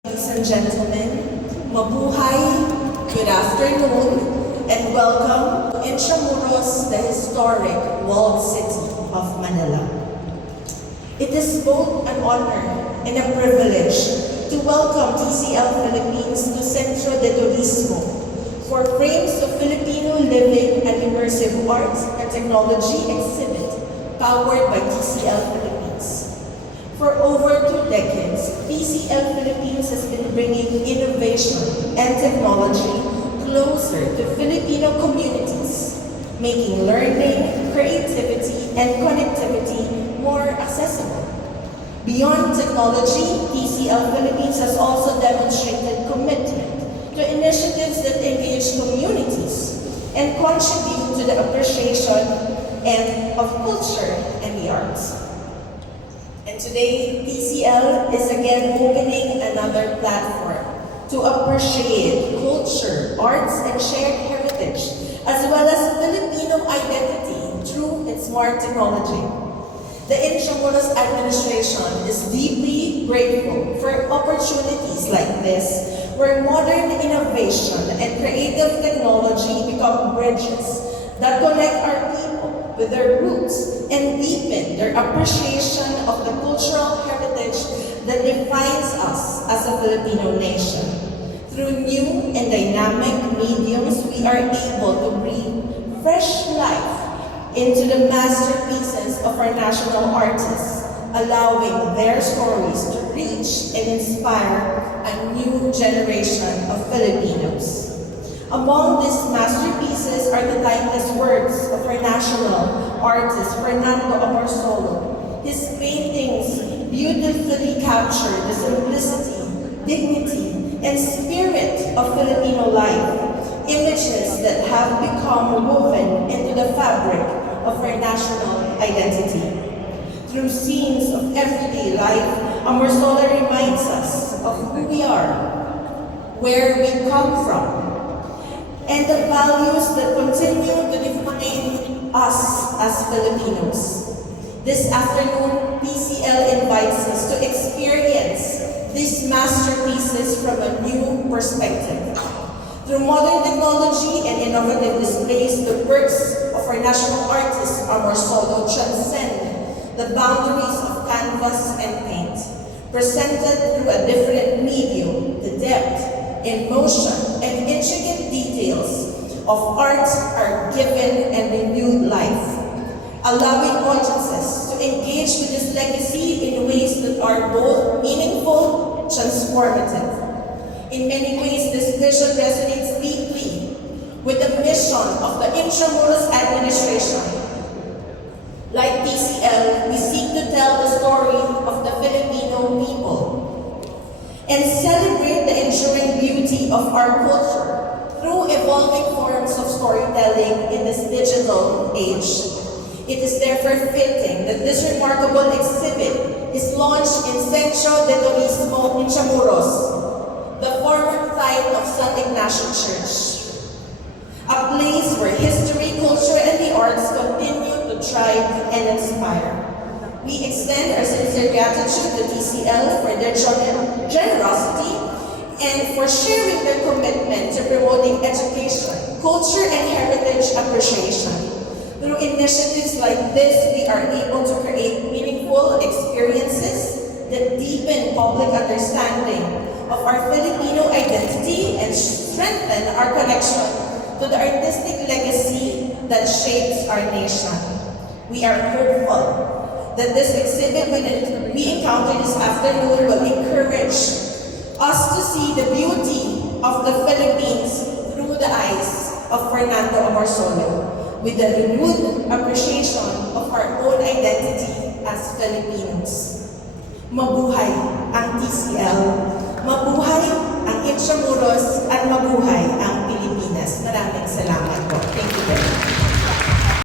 Ladies and gentlemen, mabuhay, good afternoon, and welcome to Intramuros, the historic walled city of Manila. It is both an honor and a privilege to welcome TCL Philippines to Centro de Turismo for Frames of Filipino Living and Immersive Arts and Technology exhibit powered by TCL Philippines. For over 2 decades, TCL Philippines has been bringing innovation and technology closer to Filipino communities, making learning, creativity, and connectivity more accessible. Beyond technology, TCL Philippines has also demonstrated commitment to initiatives that engage communities and contribute to the appreciation of culture and the arts. And today, TCL is again opening another platform to appreciate culture, arts, and shared heritage, as well as Filipino identity through its smart technology. The Intramuros administration is deeply grateful for opportunities like this, where modern innovation and creative technology become bridges that connect our people with their roots and deepen their appreciation of the cultural heritage that defines us as a Filipino nation. Through new and dynamic mediums, we are able to breathe fresh life into the masterpieces of our national artists, allowing their stories to reach and inspire a new generation of Filipinos. Among these masterpieces are the timeless works of our national artist, Fernando Amorsolo. His paintings beautifully capture the simplicity, dignity, and spirit of Filipino life, images that have become woven into the fabric of our national identity. Through scenes of everyday life, Amorsolo reminds us of who we are, where we come from, and the values that continue to define us as Filipinos. This afternoon, TCL invites us to experience these masterpieces from a new perspective. Through modern technology and innovative displays, the works of our national artist Amorsolo transcend the boundaries of canvas and paint. Presented through a different medium, the depth, emotion, and intricate details of art are given and renewed life, allowing audiences to engage with this legacy in ways that are both meaningful and transformative. In many ways, this vision resonates deeply with the mission of the Intramuros administration. Like TCL, we seek to tell the story of the Filipino people and celebrate the enduring beauty of our culture through evolving forms of storytelling in this digital age. It is therefore fitting that this remarkable exhibit is launched in Centro de Turismo Intramuros, the former site of San Ignacio Church, a place where history, culture, and the arts continue to thrive and inspire. We extend our sincere gratitude to TCL for their generosity and for sharing their commitment to promoting education, culture, and heritage appreciation. Through initiatives like this, we are able to create meaningful experiences that deepen public understanding of our Filipino identity and strengthen our connection to the artistic legacy that shapes our nation. We are hopeful that this exhibit we encounter this afternoon will encourage us to see the beauty of the Philippines through the eyes of Fernando Amorsolo, with the renewed appreciation of our own identity as Filipinos. Mabuhay ang TCL, mabuhay ang Intramuros, at mabuhay ang Pilipinas. Maraming salamat po. Thank you very much.